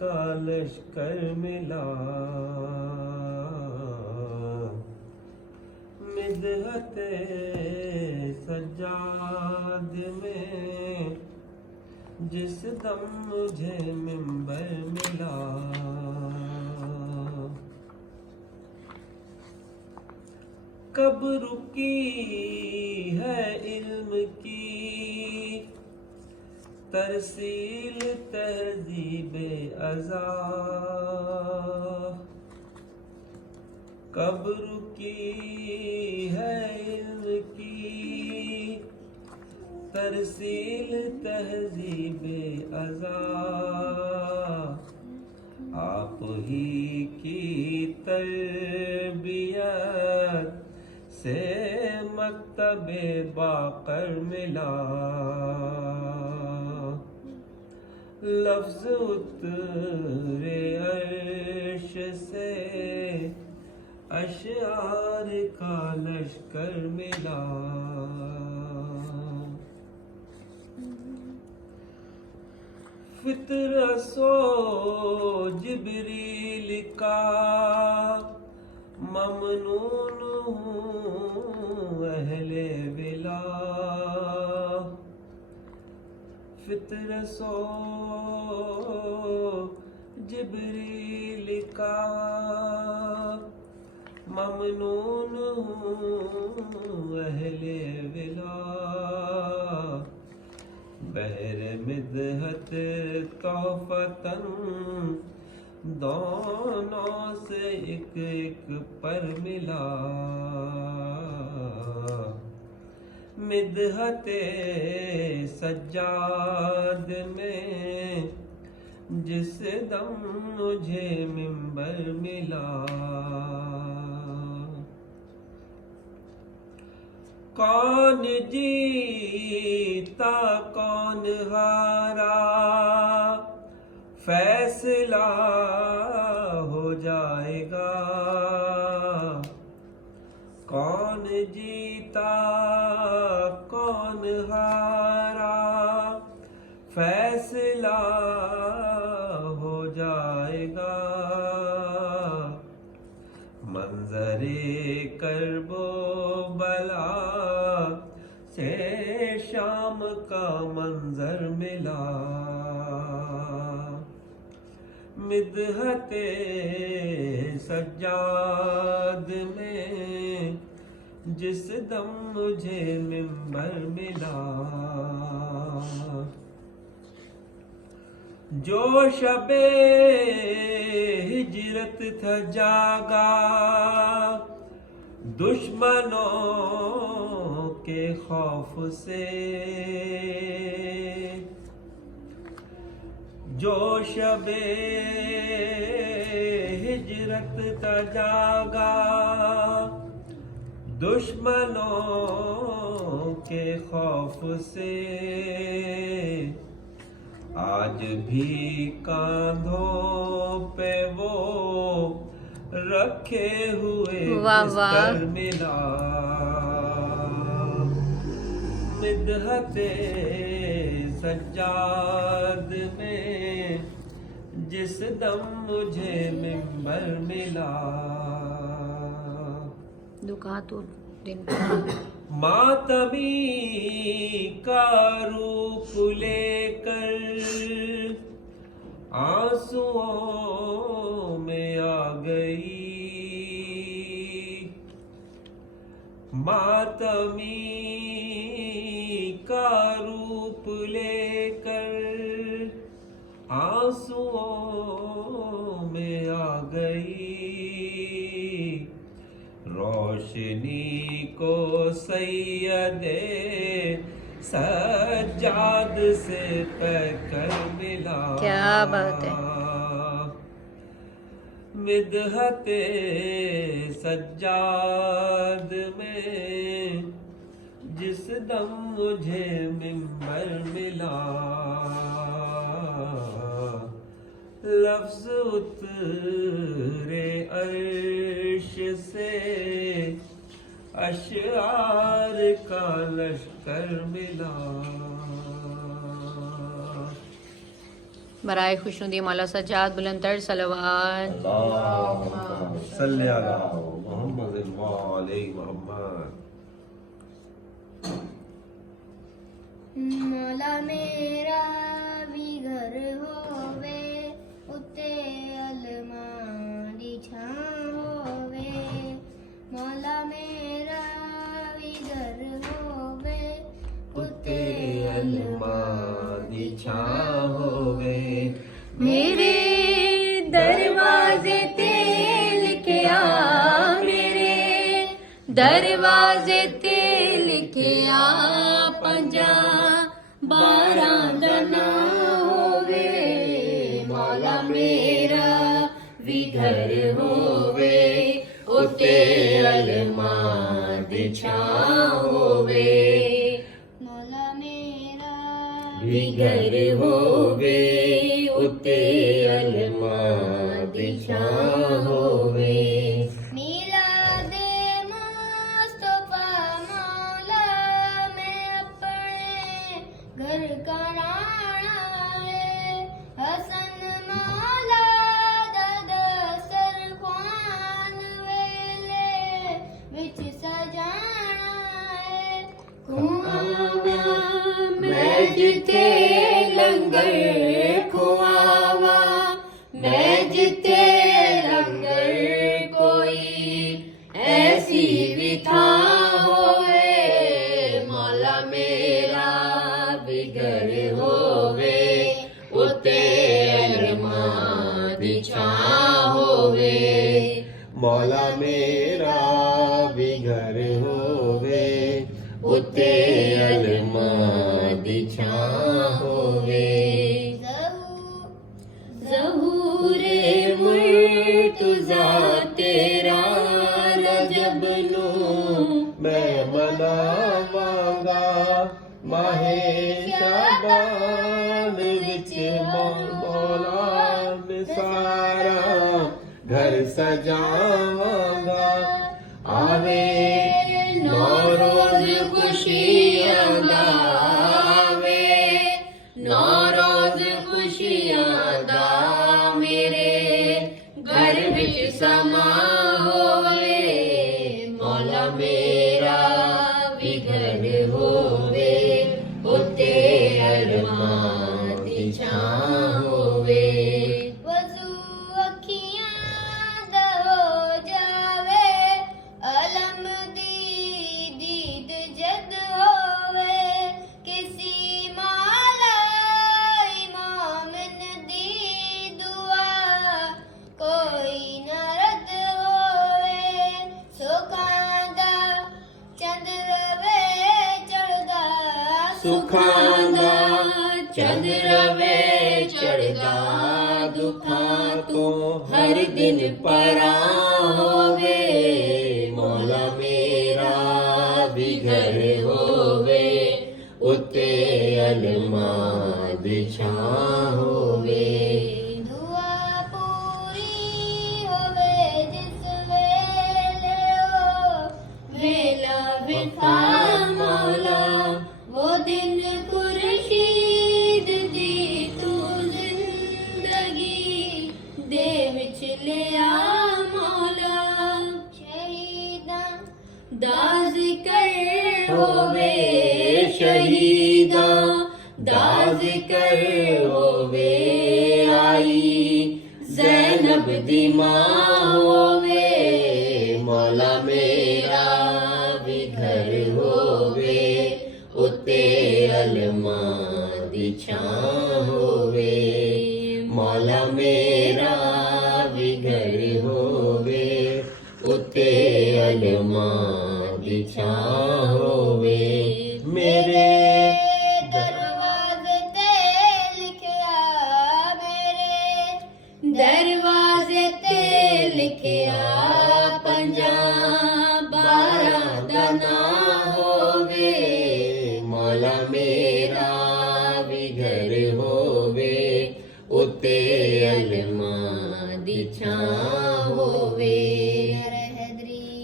کا لشکر ملا، مدحت سجاد میں جس دم مجھے منبر ملا، کب رکی ہے علم کی ترسیل تہذیب ازاں، کب رکی ہے علم کی ترسیل تہذیب ازاں، آپ ہی کی تربیت سے مکتب باقر ملا، لفظ اترے عرش سے اشعار کا لشکر ملا، فطرت سو جبریل کا ممنون ہوں اہل ولا، فطرت سو جبریل کا ممنون ہوں اہل ولا، بحر مدحت تحفتاً دونوں سے ایک ایک پر ملا، مدحت سجاد میں جس دم مجھے منبر ملا، کون جیتا کون ہارا فیصلہ ہو جائے گا، کون جیتا کون ہارا فیصلہ ہو جائے گا، منظر کرب و بلا سے شام کا منظر ملا، مدحت سجاد میں جس دم مجھے منبر ملا، جو شب ہجرت تھا جاگا دشمنوں کے خوف سے، جو شب ہجرت تھا جاگا دشمنوں کے خوف سے، آج بھی کاندھوں پہ وہ رکھے ہوئے بستر ملا، مدحت سجاد میں جس دم مجھے منبر ملا، ماتمی کا روپ لے کر آنسوؤں میں آ گئی، ماتمی کا روپ لے کر آنسوؤں میں آ گئی، روشنی کو سید سجاد سے پیکر ملا، کیا بات ہے، مدحت سجاد میں جس دم مجھے منبر ملا، لفظ اترے عرش سے اشعار کا لشکر ملا، बराए खुशनुदी मौला सज्जाद बुलंदर सलवात। अल्लाहुम्मा सल्ली अला मुहम्मद व आले मुहम्मद। मौला मेरा भी घर होवे उत्ते अलमारी छां होवे। मौला मेरा भी घर होवे उत्ते अलमारी छां होवे। मेरे दरवाजे ते लिखिया, मेरे दरवाजे ते लिखिया, पंजा बारां दा ना होवे। मौला मेरा भी घर होवे उत्ते अलमारी छां होवे। मौला मेरा भी घर होवे उत्ते अलमारी छां होवे। मिलादे मुस्तफा मौला मैं अपने घर कराना है। हसन मौला दादा सरखान वेले विच सजाना है। खुआवा मैं जिते लंगर खुआवा, मैं जिते लंगर कोई ऐसी भी था होवे। मौला मेरा भी घर होवे उत्ते अलमारी छां होवे। मौला मेरा भी घर होवे उत्ते अलमारी छां होवे। ज़हूरे मुर्तज़ा तेरा रजब नू मैं मनावांगा माहे शाबान विच मौला सारा घर सजावांगा। आवे नौ रोज खुशियां दा आवे, नौ रोज खुशियां दा मेरे घर विच समा होवे। मौला मेरा भी घर होवे उत्ते अलमारी छां होवे। वज़ू अखियां दा हो जावे अलम दी दीद जद होवे। किसी मौला इमाम दी दुआ कोई न रद होवे। सुखां दा चंद रवे चढ़दा सुखां दा चंद रवे चढ़दा, दुखां तो हर दिन परा होवे। मौला मेरा भी घर होवे उत्ते अलमारी छां होवे। दुआ पूरी होवे जिस वेले ओ वेला विफा मौला वो दिन खुर्शीद दी तू जिंदगी दे विच लिया मौला। शहीदां दा ज़िक्र होवे शहीदां दा ज़िक्र होवे। आई ज़ैनब दी मां होवे। मौला मेरा भी घर होवे उत्ते अलमारी छां होवे। मौला मेरा भी घर होवे उत्ते अलमारी छां होवे। मेरे दरवाजे ते लिखिया मेरे दरवाजे ते लिखिया, पंजा बारां दा ना होवे। मौला मेरा भी घर होवे उत्ते अलमारी छां होवे।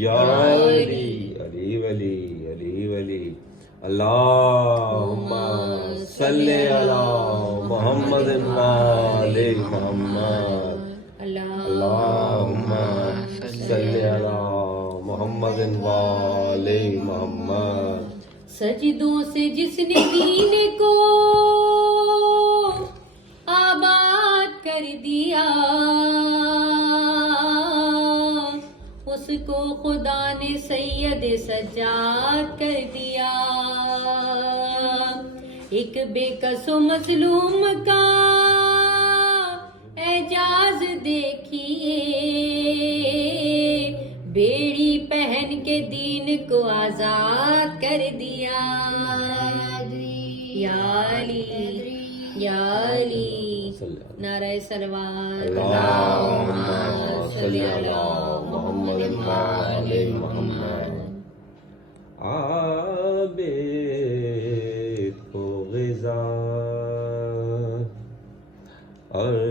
या अली अली वली अली वली। अल्लाहुम्मा सल्ले अला محمد وآل محمد اللہم صلی علی محمد وآل محمد سجدوں سے جس نے دین کو آباد کر دیا اس کو خدا نے سید سجاد کر دیا. ایک بے کس و مظلوم کا اعجاز دیکھیے بیڑی پہن کے دین کو آزاد کر دیا. یا علی یا علی نعرہ سلوات اللہم صلی علی محمد وآل محمد. عابد کو غذا اور